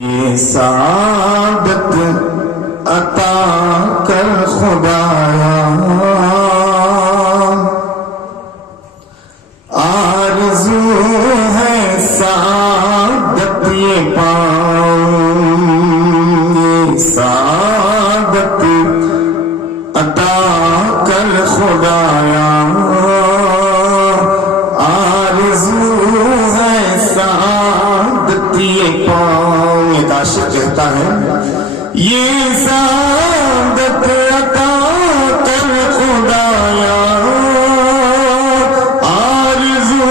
یہ سعادت عطا کر خدایا، آرزو ہے سعادت یہ پاؤں، یہ سعادت عطا کر خدایا، آرزو ہے سعادت یہ پاؤں۔ ایک عاشق کہتا ہے یہ سعادت عطا کر خدایا، آرزو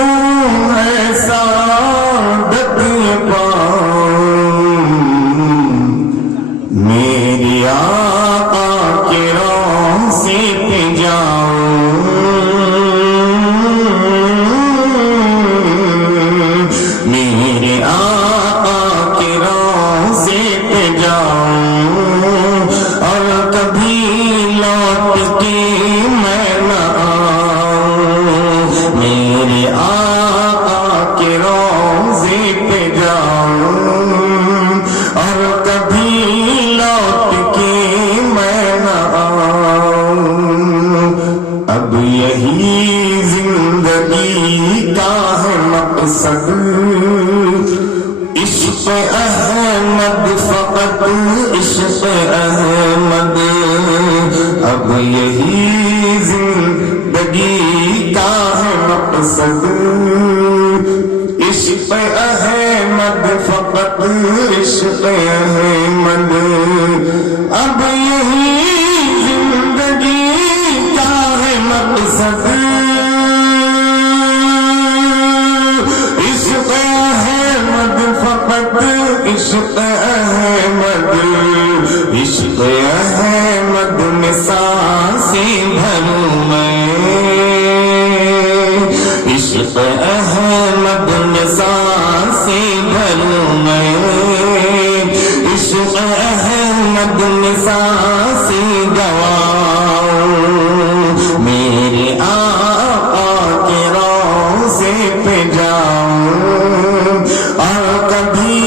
ہے سعادت یہ پاؤں، میری آقا کے روضے پہ جاؤں، میرے آقا کے روضے پہ جاؤں، اور کبھی لوٹ کے میں نہ آؤں، میرے آقا کے روضے پہ جاؤں، اور کبھی لوٹ کے میں نہ آؤں۔ اب یہی زندگی کا ہے مقصد، عشق احمد فقط عشق احمد، اب یہی زندگی کا ہے مقصد، عشق احمد فقط عشق احمد، اب یہی زندگی کا ہے مقصد، عشق احمد فقط عشق احمد، عشق احمد میں سانسیں بھروں میں، عشق احمد میں سانسیں بھروں میں، عشق احمد میں سانسیں گواؤں، میرے آقا کے روضے پہ جاؤں، اور کبھی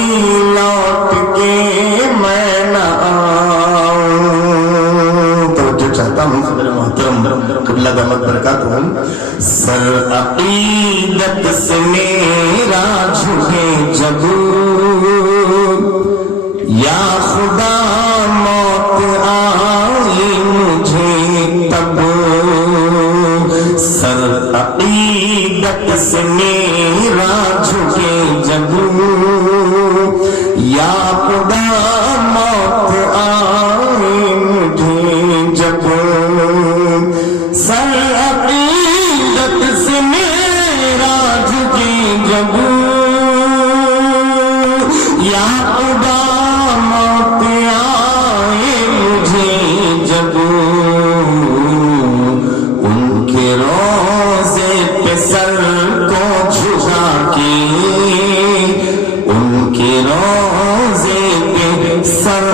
لوٹ کے میں نہ آؤں۔ توجہ چاہتا ہوں صدر محترم قبلہ دامت برکاتہم، سر عقیدت سے میرا جھکے جب، یا خدا موت آئی مجھے تب، سر عقیدت سے میرا جھکے جب، یا خدا موت آئی مجھے جب، سر عقیدت سے میرا جھکے جب، یا خدا موت آئے مجھے جب، ان کے روضے پہ سر کو جھکا کے، ان کے روضے پہ سر